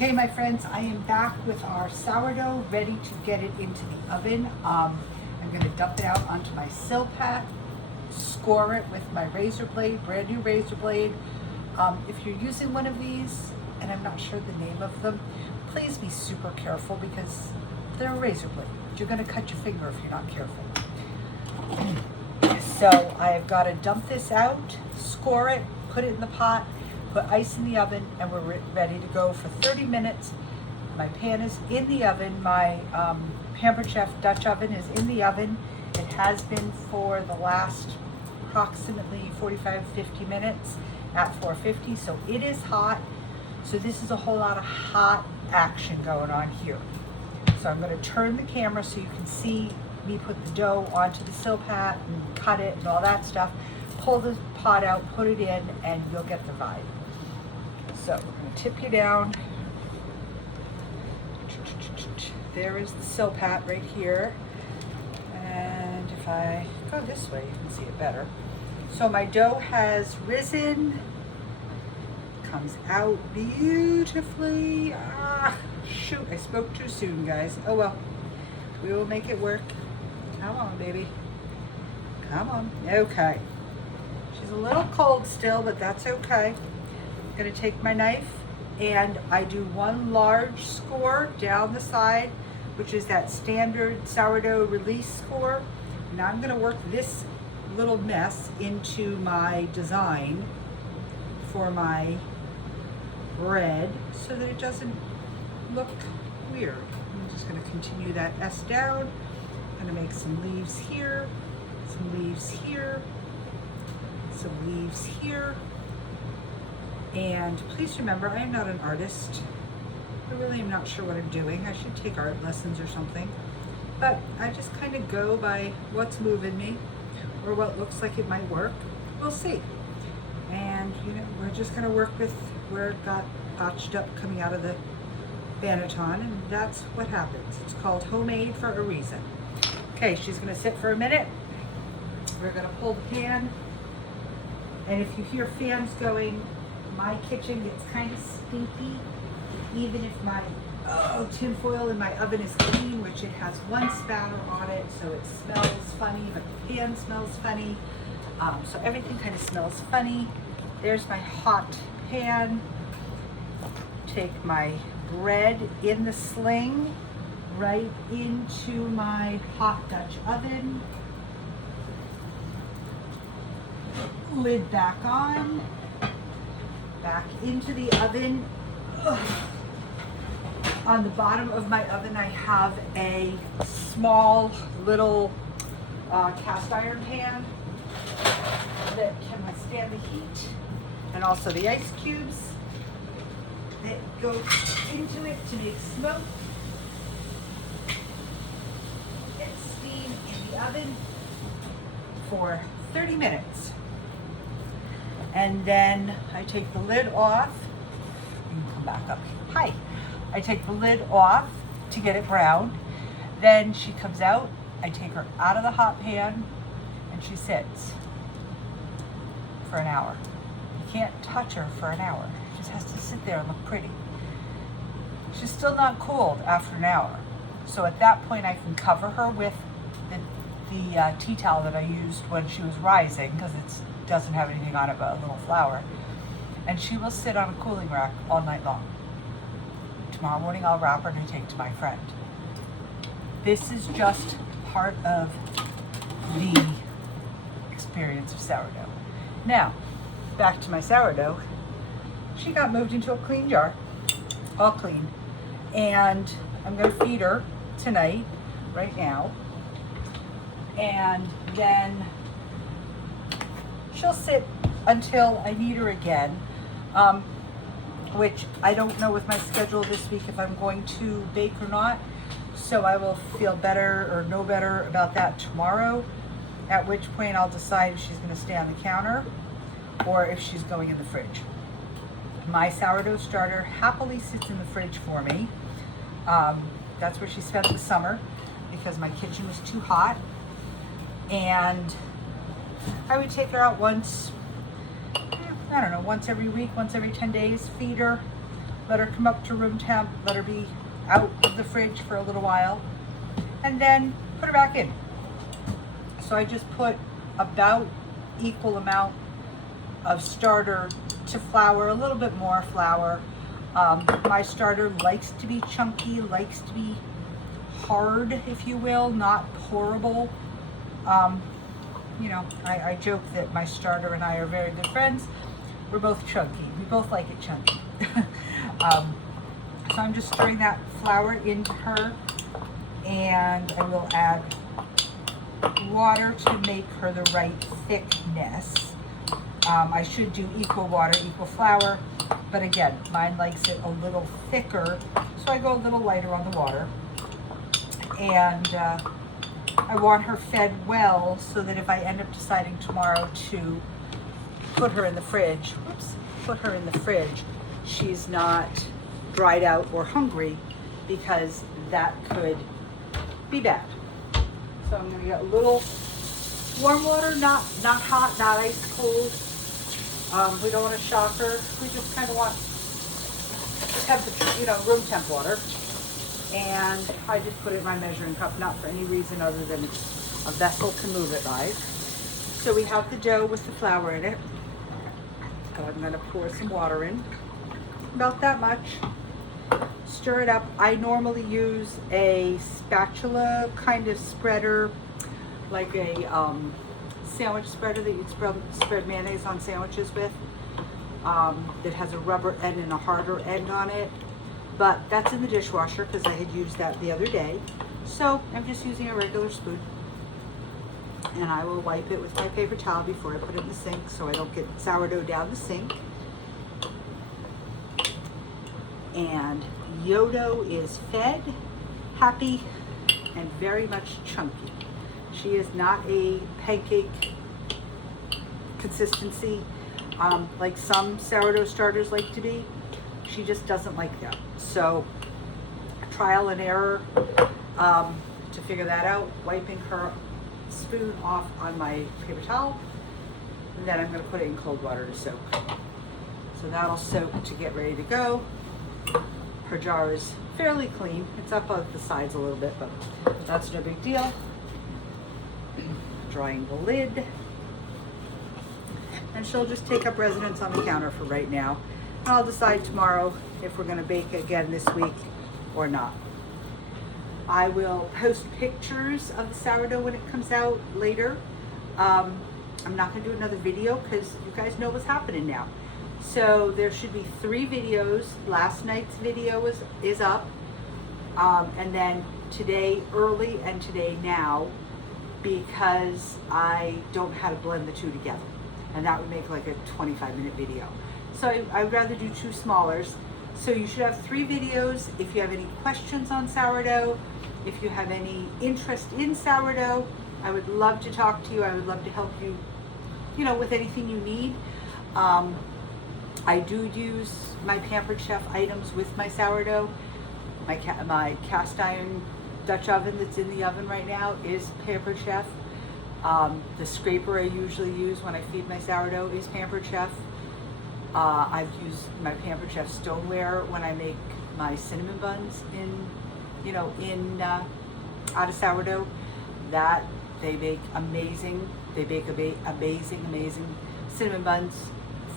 Okay, my friends, I am back with our sourdough, ready to get it into the oven. I'm going to dump it out onto my Silpat, score it with my razor blade, brand new razor blade. If you're using one of these, and I'm not sure the name of them, please be super careful because they're a razor blade. You're going to cut your finger if you're not careful. So I've got to dump this out, score it, put it in the pot, put ice in the oven, and we're ready to go for 30 minutes. My pan is in the oven. My Pampered Chef Dutch oven is in the oven. It has been for the last approximately 45-50 minutes at 450, so it is hot. So this is a whole lot of hot action going on here. So I'm going to turn the camera so you can see me put the dough onto the Silpat and cut it and all that stuff. Pull the pot out, put it in, and you'll get the vibe. So we're going to tip you down. There is the Silpat right here. And if I go this way, you can see it better. So my dough has risen. Comes out beautifully. Shoot, I spoke too soon, guys. Oh well, we will make it work. Come on, baby. Come on. Okay. She's a little cold still, but that's okay. I'm gonna take my knife and I do one large score down the side, which is that standard sourdough release score. Now I'm gonna work this little mess into my design for my bread so that it doesn't look weird. I'm just gonna continue that S down. I'm gonna make some leaves here, some leaves here, some leaves here. And please remember, I am not an artist. I really am not sure what I'm doing. I should take art lessons or something. But I just kind of go by what's moving me or what looks like it might work. We'll see. And you know, we're just gonna work with where it got botched up coming out of the Banneton, and that's what happens. It's called homemade for a reason. Okay, she's gonna sit for a minute. We're gonna pull the pan. And if you hear fans going, my kitchen gets kind of stinky, even if my tin foil in my oven is clean, which it has one spatter on it, so it smells funny, but the pan smells funny. So everything kind of smells funny. There's my hot pan. Take my bread in the sling right into my hot Dutch oven. Lid back on, back into the oven. Ugh. On the bottom of my oven, I have a small little cast iron pan that can withstand the heat, and also the ice cubes that go into it to make smoke and steam in the oven for 30 minutes. And then I take the lid off. You can come back up. Hi. I take the lid off to get it browned. Then she comes out. I take her out of the hot pan and she sits for an hour. You can't touch her for an hour. She just has to sit there and look pretty. She's still not cooled after an hour. So at that point I can cover her with the tea towel that I used when she was rising, because it doesn't have anything on it but a little flour. And she will sit on a cooling rack all night long. Tomorrow morning I'll wrap her and take to my friend. This is just part of the experience of sourdough. Now, back to my sourdough. She got moved into a clean jar, all clean. And I'm gonna feed her tonight, right now. And then she'll sit until I need her again. Which I don't know with my schedule this week if I'm going to bake or not. So I will feel better or know better about that tomorrow, at which point I'll decide if she's gonna stay on the counter or if she's going in the fridge. My sourdough starter happily sits in the fridge for me. That's where she spent the summer because my kitchen was too hot. And I would take her out once, I don't know, once every week, once every 10 days, feed her, let her come up to room temp, let her be out of the fridge for a little while, and then put her back in. So I just put about equal amount of starter to flour, a little bit more flour. My starter likes to be chunky, likes to be hard, if you will, not pourable. You know, I joke that my starter and I are very good friends. We're both chunky. We both like it chunky. So I'm just stirring that flour into her, and I will add water to make her the right thickness. I should do equal water, equal flour, but again, mine likes it a little thicker, so I go a little lighter on the water. And I want her fed well so that if I end up deciding tomorrow to put her in the fridge, she's not dried out or hungry, because that could be bad. So I'm gonna get a little warm water, not hot, not ice cold. We don't want to shock her. We just kind of want the temperature, you know, room temp water. And I just put it in my measuring cup, not for any reason other than it's a vessel to move it by. So we have the dough with the flour in it. So I'm gonna pour some water in, about that much. Stir it up. I normally use a spatula kind of spreader, like a sandwich spreader that you'd spread mayonnaise on sandwiches with, that has a rubber end and a harder end on it. But that's in the dishwasher because I had used that the other day. So I'm just using a regular spoon. And I will wipe it with my paper towel before I put it in the sink so I don't get sourdough down the sink. And Yodo is fed, happy, and very much chunky. She is not a pancake consistency like some sourdough starters like to be. She just doesn't like that. So trial and error to figure that out, wiping her spoon off on my paper towel, and then I'm going to put it in cold water to soak. So that'll soak to get ready to go. Her jar is fairly clean. It's up on the sides a little bit, but that's no big deal. Drying the lid. And she'll just take up residence on the counter for right now. I'll decide tomorrow if we're going to bake again this week or not. I will post pictures of the sourdough when it comes out later. I'm not going to do another video because you guys know what's happening now. So there should be 3 videos. Last night's video is up. And then today early and today now, because I don't know how to blend the two together. And that would make like a 25-minute video. So I'd rather do 2 smallers. So you should have 3 videos. If you have any questions on sourdough, if you have any interest in sourdough, I would love to talk to you. I would love to help you, you know, with anything you need. I do use my Pampered Chef items with my sourdough. My cast iron Dutch oven that's in the oven right now is Pampered Chef. The scraper I usually use when I feed my sourdough is Pampered Chef. I've used my Pampered Chef stoneware when I make my cinnamon buns out of sourdough. That they make amazing. They bake amazing cinnamon buns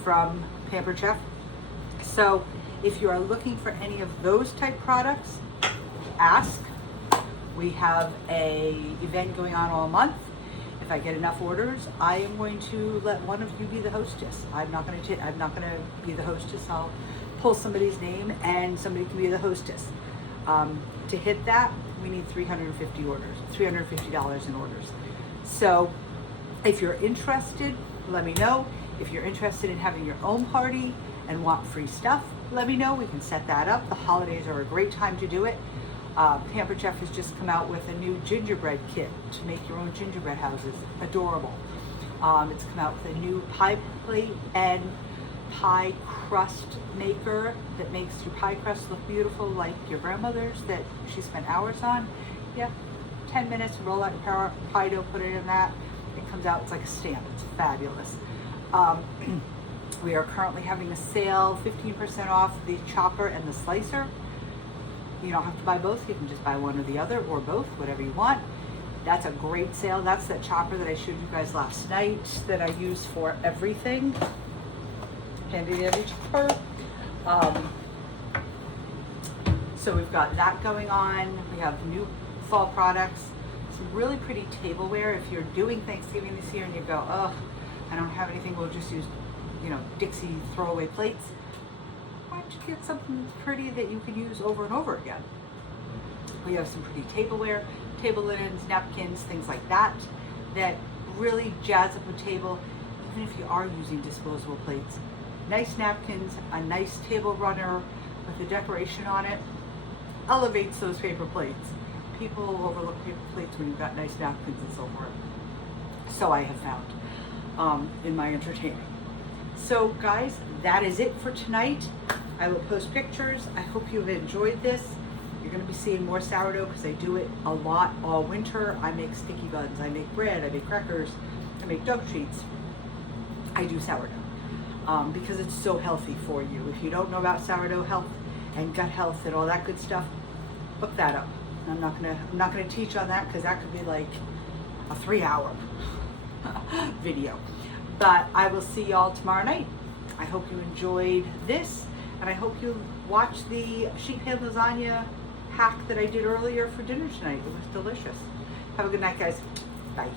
from Pampered Chef. So if you are looking for any of those type products, ask. We have a event going on all month. If I get enough orders, I am going to let one of you be the hostess. I'm not going to be the hostess. I'll pull somebody's name and somebody can be the hostess. To hit that, we need $350 in orders. So if you're interested, let me know. If you're interested in having your own party and want free stuff, let me know. We can set that up. The holidays are a great time to do it. Pampered Chef has just come out with a new gingerbread kit to make your own gingerbread houses. Adorable. It's come out with a new pie plate and pie crust maker that makes your pie crust look beautiful like your grandmother's that she spent hours on. Yeah, 10 minutes, roll out your pie dough, put it in that. It comes out, it's like a stamp. It's fabulous. We are currently having a sale, 15% off the chopper and the slicer. You don't have to buy both, you can just buy one or the other, or both, whatever you want. That's a great sale. That's that chopper that I showed you guys last night that I use for everything. Handy dandy chopper. So we've got that going on. We have new fall products, some really pretty tableware. If you're doing Thanksgiving this year and you go, oh, I don't have anything, we'll just use, you know, Dixie throwaway plates. Why don't you get something pretty that you can use over and over again? We have some pretty tableware, table linens, napkins, things like that, that really jazz up a table, even if you are using disposable plates. Nice napkins, a nice table runner with a decoration on it, elevates those paper plates. People overlook paper plates when you've got nice napkins and so forth. So I have found in my entertaining. So guys, that is it for tonight. I will post pictures. I hope you've enjoyed this. You're going to be seeing more sourdough because I do it a lot all winter. I make sticky buns, I make bread, I make crackers, I make dough treats. I do sourdough because it's so healthy for you. If you don't know about sourdough health and gut health and all that good stuff, look that up. I'm not gonna teach on that because that could be like a 3-hour video. But I will see y'all tomorrow night. I hope you enjoyed this, and I hope you watch the sheet pan lasagna hack that I did earlier for dinner tonight. It was delicious. Have a good night, guys. Bye.